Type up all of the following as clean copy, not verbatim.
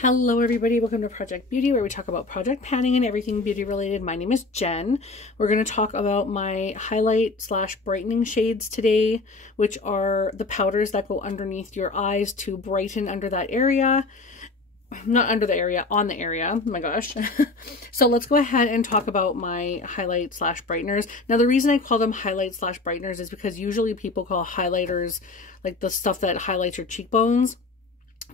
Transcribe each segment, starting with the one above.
Hello everybody, welcome to Project Beauty, where we talk about project panning and everything beauty related. My name is Jen. We're going to talk about my highlight slash brightening shades today, which are the powders that go underneath your eyes to brighten under that area. Not under the area, on the area. Oh my gosh. So let's go ahead and talk about my highlight slash brighteners. Now the reason I call them highlight slash brighteners is because usually people call highlighters like the stuff that highlights your cheekbones.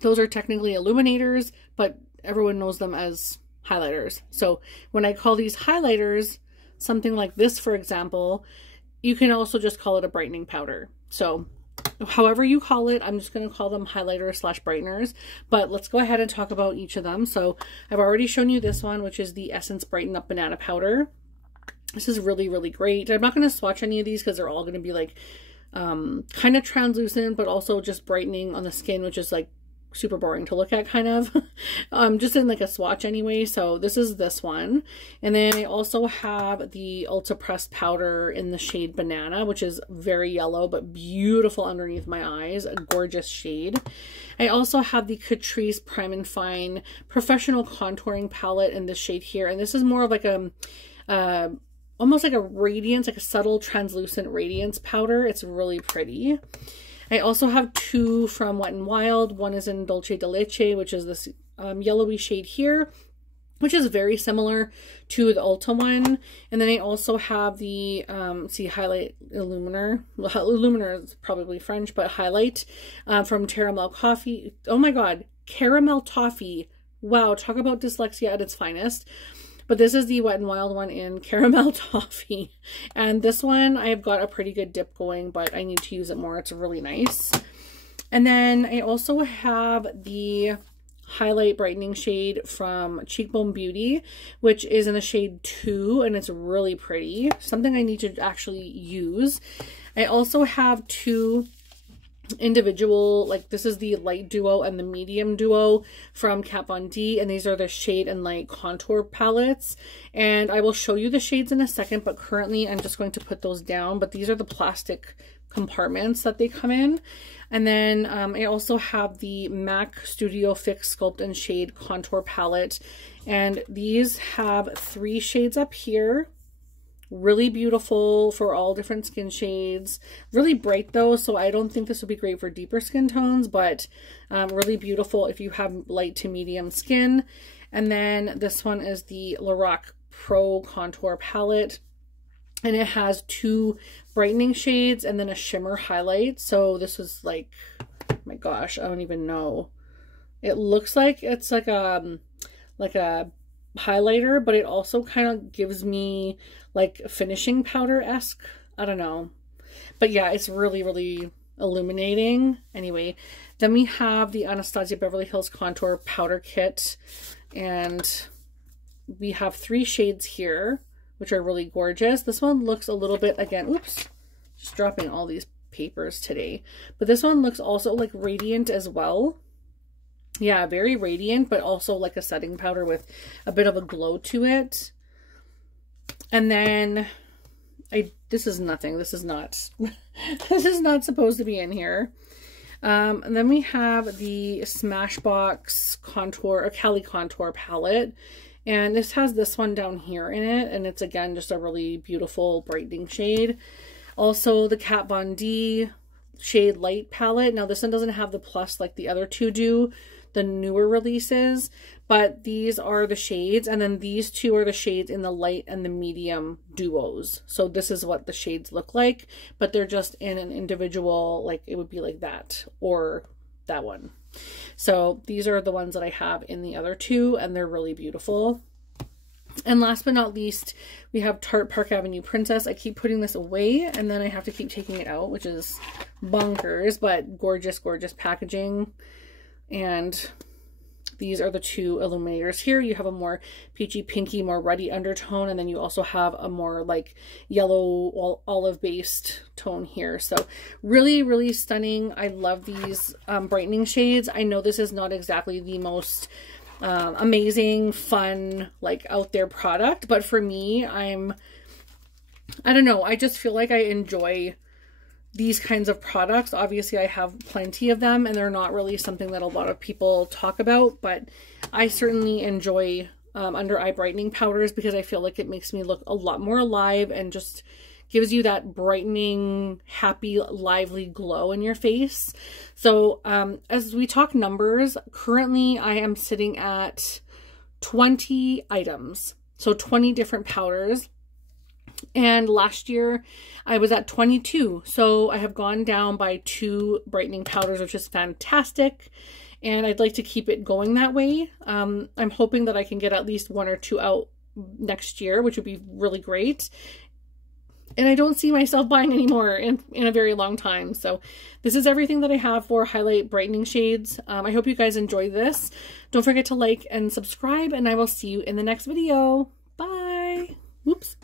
Those are technically illuminators, but everyone knows them as highlighters. So when I call these highlighters, something like this, for example, you can also just call it a brightening powder. So however you call it, I'm just going to call them highlighters slash brighteners. But let's go ahead and talk about each of them. So I've already shown you this one, which is the Essence Brighten Up Banana Powder. This is really, really great. I'm not going to swatch any of these because they're all going to be like kind of translucent, but also just brightening on the skin, which is like super boring to look at, kind of. Just in like a swatch anyway. So this is this one, and then I also have the Ultra Pressed powder in the shade Banana, which is very yellow but beautiful underneath my eyes, a gorgeous shade. I also have the Catrice Prime and Fine Professional Contouring Palette in this shade here, and this is more of like a almost like a radiance, like a subtle translucent radiance powder. It's really pretty. I also have two from Wet n Wild. One is in Dolce de Leche, which is this yellowy shade here, which is very similar to the Ulta one. And then I also have the, Highlight Illuminer. Well, Illuminer is probably French, but Highlight from Caramel Coffee. Oh my God, Caramel Toffee. Wow, talk about dyslexia at its finest. But this is the Wet n Wild one in Caramel Toffee. And this one, I've got a pretty good dip going, but I need to use it more. It's really nice. And then I also have the highlight brightening shade from Cheekbone Beauty, which is in the shade 2, and it's really pretty. Something I need to actually use. I also have two individual, like this is the light duo and the medium duo from Kat Von D, and these are the shade and light contour palettes, and I will show you the shades in a second, but currently I'm just going to put those down. But these are the plastic compartments that they come in. And then I also have the MAC Studio Fix Sculpt and Shade Contour Palette, and these have 3 shades up here. Really beautiful for all different skin shades. Really bright though, so I don't think this would be great for deeper skin tones, but really beautiful if you have light to medium skin. And then this one is the Lorac Pro Contour Palette, and it has 2 brightening shades and then a shimmer highlight. So this is like, oh my gosh, I don't even know. It looks like it's like a highlighter, but it also kind of gives me like finishing powder-esque. I don't know. But yeah, it's really, really illuminating. Anyway, then we have the Anastasia Beverly Hills Contour Powder Kit, and we have 3 shades here, which are really gorgeous. This one looks a little bit, again, oops, just dropping all these papers today. But this one looks also like radiant as well. Yeah, very radiant, but also like a setting powder with a bit of a glow to it. And then this is nothing. This is not this is not supposed to be in here. And then we have the Smashbox Contour or Cali Contour palette, and this has this one down here in it, and it's again just a really beautiful brightening shade. Also the Kat Von D Shade Light palette. Now this one doesn't have the plus like the other 2 do, the newer releases, but these are the shades, and then these 2 are the shades in the light and the medium duos. So this is what the shades look like, but they're just in an individual, like it would be like that or that one. So these are the ones that I have in the other 2, and they're really beautiful. And last but not least, we have Tarte Park Avenue Princess. I keep putting this away and then I have to keep taking it out, which is bonkers, but gorgeous, gorgeous packaging. And these are the 2 illuminators here. You have a more peachy pinky, more ruddy undertone, and then you also have a more like yellow olive based tone here. So really, really stunning. I love these brightening shades. I know this is not exactly the most amazing, fun, like out there product, but for me, I don't know, I just feel like I enjoy these kinds of products. Obviously, I have plenty of them, and they're not really something that a lot of people talk about, but I certainly enjoy under eye brightening powders because I feel like it makes me look a lot more alive and just gives you that brightening, happy, lively glow in your face. So as we talk numbers, currently I am sitting at 20 items. So 20 different powders. And last year I was at 22. So I have gone down by 2 brightening powders, which is fantastic. And I'd like to keep it going that way. I'm hoping that I can get at least 1 or 2 out next year, which would be really great. And I don't see myself buying any more in a very long time. So this is everything that I have for highlight brightening shades. I hope you guys enjoy this. Don't forget to like and subscribe, and I will see you in the next video. Bye. Whoops.